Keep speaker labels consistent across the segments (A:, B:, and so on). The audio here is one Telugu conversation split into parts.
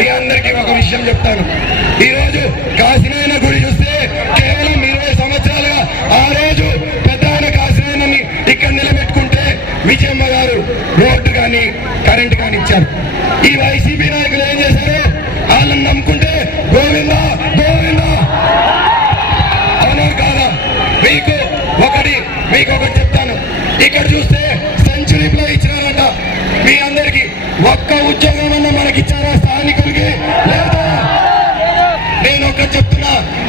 A: మీ అందరికీ ఒక విషయం చెప్తాను. ఈరోజు కాశీనాయన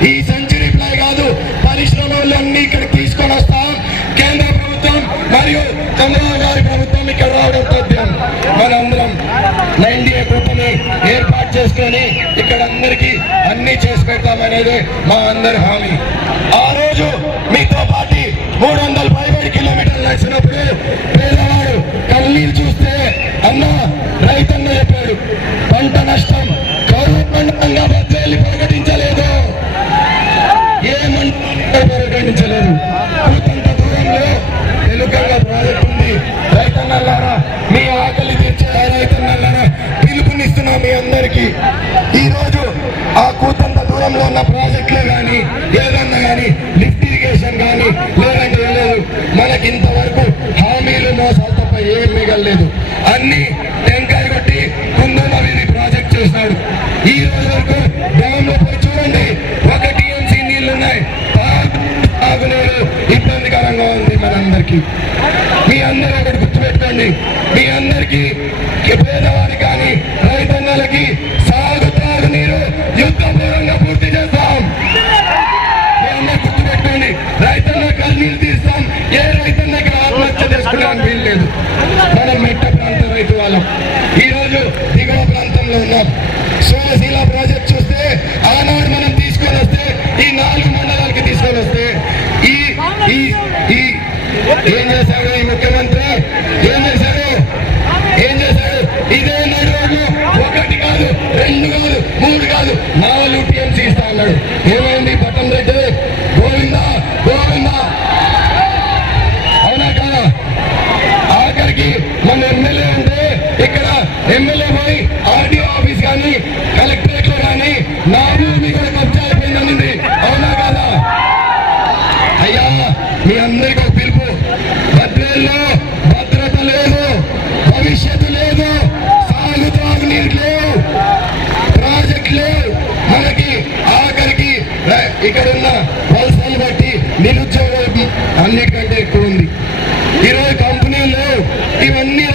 A: ఈ సెంచరీ ప్లే కాదు పరిశ్రమలన్నీ ఇక్కడ తీసుకొని వస్తాం. కేంద్ర ప్రభుత్వం మరియు చంద్రబాబు గారి ప్రభుత్వం ఇక్కడ రావడం తథ్యం మనందరం ఎన్డీఏ గ్రూప్ని ఏర్పాటు చేసుకొని ఇక్కడ అందరికీ అన్ని చేసి పెడతామనేది మా అందరి హామీ. ఆ రోజు మీతో పాటు మూడు వందల పదిహేడు కిలోమీటర్లు నడిచినప్పుడు తెలుగంగా ప్రాజెక్ట్ ఉంది రైతన్నలారా మీ ఆకలి తీర్చే రైతన్నలారా పిలుపునిస్తున్నా మీ అందరికీ ఈరోజు ఆ కూతంత దూరంలో ఉన్న ప్రాజెక్టులే కానీ ఏదన్నా ఇబ్బందికరంగా ఉంది మనందరికీ. మీ అందరూ అక్కడ గుర్తుపెట్టండి మీ అందరికీ పేదవారి కానీ రైతన్నలకి సాగు తాగు నీరు యుద్ధపూర్వంగా పూర్తి చేస్తాం. మీ అందరూ గుర్తుపెట్టుకోండి. రైతన్నలకు నీళ్ళు తీస్తాం ¿Quién es el que va a. ఇవన్నీ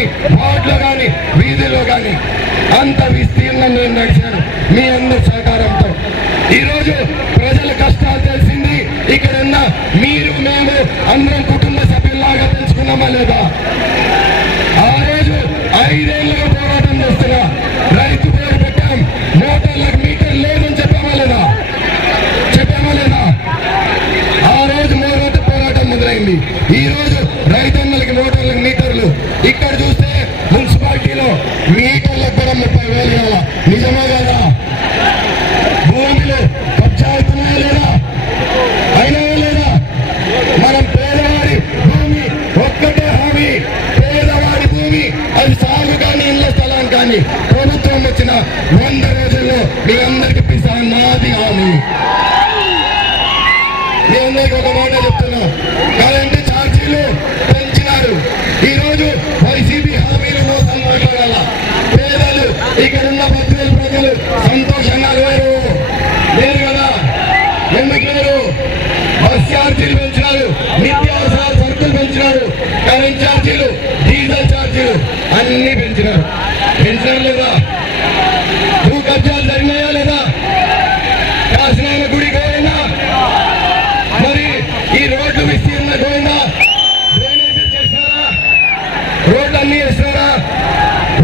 A: కానీ వార్డులో కానీ వీధిలో కానీ అంత విస్తీర్ణం నేను నడిచాను. మీ అందరి సహకారంతో. ఈరోజు ప్రజల కష్టాలు తెలిసింది ఇక్కడ ఉన్న మీరు మేము అందరం కుటుంబ సభ్యుల్లాగా తెలుసుకున్నామా లేదా? నిజమే కదా? భూములు కబ్జా లేదా? అయినా లేదా? మనం పేదవాడి భూమి ఒక్కటే హామీ పేదవాడి భూమి అది సాగు కానీ ఇళ్ళ స్థలం కానీ. ప్రభుత్వం వచ్చిన వంద రోజుల్లో మీ అందరికి నాది హామీ. మీ అందరికి ఒక మాట చెప్తున్నా. కరెంటు ఛార్జీలు పెంచినారు. ఈరోజు వైసీపీ హామీలు మోసం మాట్లాడాల? పేదలు ఇక్కడ కరెంట్ ఛార్జీలు డీజల్ ఛార్జీలు అన్ని పెంచినారు. పెంచినారు లేదా? భూ కబ్జాలు జరిగినాయా లేదా? కాసిన గుడి గోయిందా? మరి ఈ రోడ్లు విస్తీర్ణ గోయిందా? డ్రైనేజీ చేసినారా రోడ్లు అన్ని వేస్తున్నారా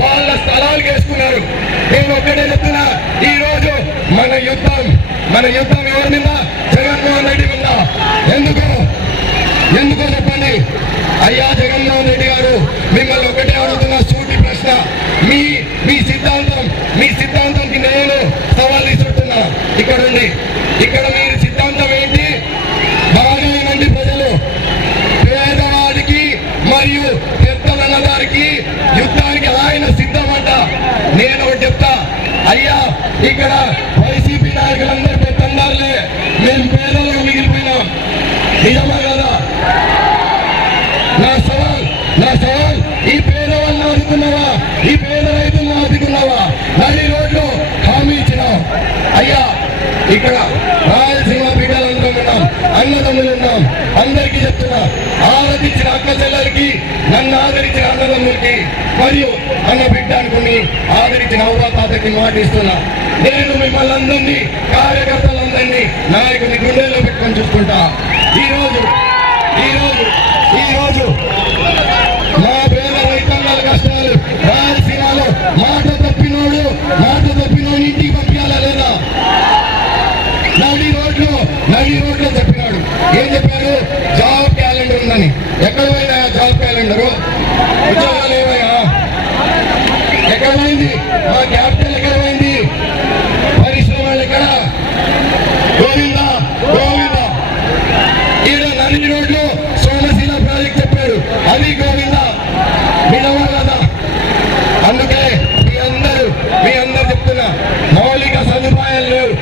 A: వాళ్ళ స్థలాలకు వేసుకున్నారు. నేను ఒక్కడే చెప్తున్నా ఈ రోజు మన యుద్ధం మన యుద్ధం ఎవరి మీద? జగన్మోహన్ రెడ్డి మీద. ఎందుకు? ఎందుకో చెప్పండి. అయ్యా జగన్మోహన్ రెడ్డి గారు మిమ్మల్ని ఒకటే అడుగుతున్న సూటి ప్రశ్న. మీ మీ సిద్ధాంతం మీ సిద్ధాంతంకి నేను సవాల్ తీసుకుంటున్నా ఇక్కడ ఉంది ఇక్కడ మీరు సిద్ధాంతం ఏంటి? బాగా వినండి ప్రజలు. పేదవాడికి మరియు పెద్దలన్న వారికి యుద్ధానికి ఆయన సిద్ధమంట. నేను ఒకటి చెప్తా. అయ్యా ఇక్కడ వైసీపీ నాయకులందరూ పెద్దన్నారులే మేము పేదలుగా మిగిలిపోయినాం. నిజమైన ఇక్కడ రాయలసీమ బిడ్డలందరూ ఉన్నాం. అన్నదమ్ములు ఉన్నాం. అందరికీ చెప్తున్నా ఆరాధించిన అక్క చెల్లెలకి నన్ను ఆదరించిన అన్నదమ్ములకి మరియు అన్న బిడ్డ అనుకుని ఆదరించిన అవ్వ తాతకి మాటిస్తున్నా నేను మిమ్మల్ని అందరినీ కార్యకర్తలందరినీ నాయకుని గుండెల్లో పెట్టుకొని చూసుకుంటా. ఈ రోజు ఈ రోజు ఈ రోజు మా పేద రైతాంగాల కష్టాలు రాయలసీమలో మాట తప్పినోడు మాట తప్పినోడు ఇంటికి పంపించాలా లేదా నడి రోడ్లు నడి రోడ్లు చెప్పినాడు ఏం చెప్పారు? జాబ్ క్యాలెండర్ ఉందని ఎక్కడ పోయినా జాబ్ క్యాలెండర్ ఉద్యోగాలు ఏమయ్యా ఎక్కడ పోయింది మా క్యాపిటల్ ఎక్కడ పోయింది పరిశ్రమలు ఎక్కడ గోవింద గోవింద ఈడ నది రోడ్లు సోమశీల ప్రాజెక్ట్ చెప్పాడు అది గోవింద వినవా కదా అందుకే మీ అందరూ మీ అందరు చెప్తున్నా మౌలిక సదుపాయాలు లేవు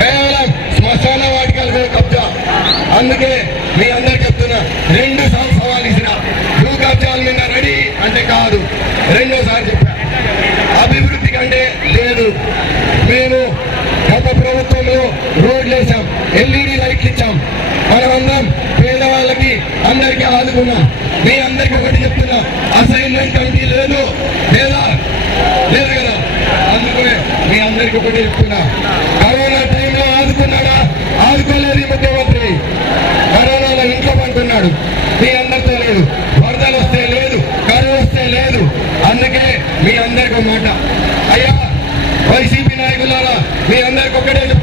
A: కేవలం శ్మశాన వాటికలు కూడా కబ్జా అందుకే మీ అందరు చెప్తున్నా రెండు సార్లు సవాల్ ఇసిన భూ కబ్జాల మీద రెడీ అంటే కాదు రెండోసారి చెప్పా అభివృద్ధి కంటే లేదు మేము గత ప్రభుత్వంలో రోడ్లు వేసాం ఎల్ఈడి లైట్లు ఇచ్చాం మనమందరం పేదవాళ్ళకి అందరికీ ఆదుకున్నాం మీ అందరికి ఒకటి చెప్తున్నా. అసైన్మెంట్ కమిటీ లేదు. లేదా? లేదు కదా? అందుకే మీ అందరికి ఒకటి చెప్తున్నా. కరోనా టైంలో ఆదుకున్నాడా? ఆదుకోలేదు ముఖ్యమంత్రి కరోనాలో ఇంట్లో పంటున్నాడు మీ అందరితో లేదు. వరదలు వస్తే లేదు. కరువు వస్తే లేదు. అందుకే మీ అందరికి మాట. అయ్యా వైసీపీ నాయకులారా మీ అందరికి ఒకటే